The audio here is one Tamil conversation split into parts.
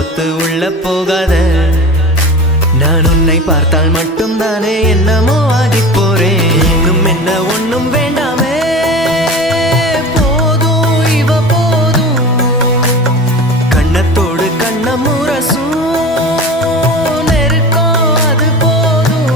கொத்து உள்ள போகாத. நான் உன்னை பார்த்தால் மட்டும் தானே என்னமோ ஆகி போறேன். இன்னும் என்ன ஒண்ணும் வேண்டாமே, போதும் இவ போதும். கண்ணத்தோடு கண்ண முரசும் நெருக்கம் அது போதும்.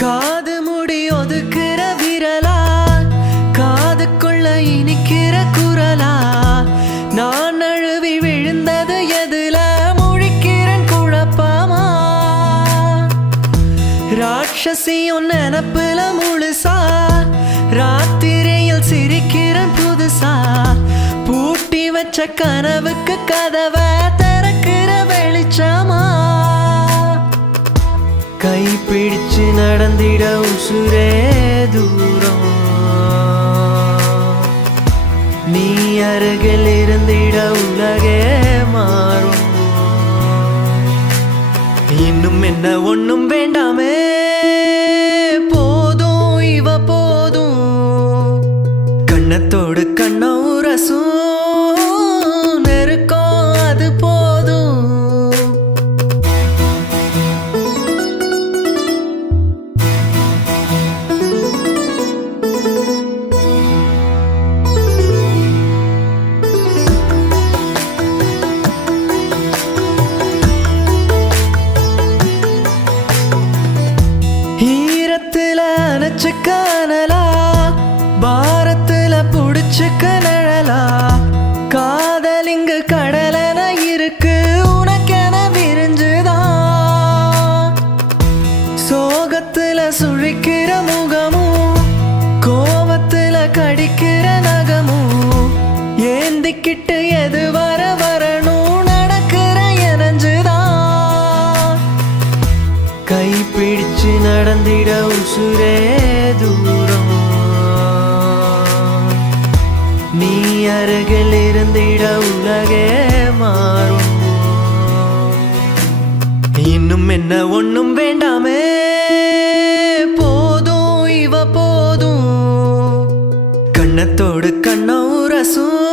காது முடி ஒதுக்குற விரலா, காதுக்குள்ள இனிக்கிற குரலா, நான் அழுவி விழுந்தது எதுல முழிக்கிறேன் குழப்பமா. ராட்சசியும் நினப்புல முழுசா, ராத்திரியில் சிரிக்கிறேன் புதுசா. பூட்டி வச்ச கனவுக்கு கதவை திறக்கிற வெளிச்சமா. கை பிடிச்சு நடந்திட உசுரே தூரம், நீ அருகில் இருந்திட உலகே மாறும். இன்னும் என்ன ஒண்ணும் வேண்டாமே, போதும் இவ போதும். கண்ணத்தோடு கண்ண உரசும் நெருக்கம் அது போதும். ஈரத்துல அணைச்சு காணலா, பாரத்துல புடிச்சு கனழலா. காதல் இங்கு கடலென இருக்கு, உனக்கென விரிஞ்சுதான். சோகத்துல சுழிக்கிற முகமும், கோவத்துல கடிக்கிற நகமும், ஏந்திக்கிட்டு எது வர வரணும் நடக்கிற எனஞ்சுதான். கை பிடிச்சு நடந்திட உசுரே தூரம், நீ அருகில் இருந்திட உலகே மாறும். இன்னும் என்ன ஒண்ணும் வேண்டாமே, போதும் இவ போதும். கண்ணத்தோடு கண்ண உரசும்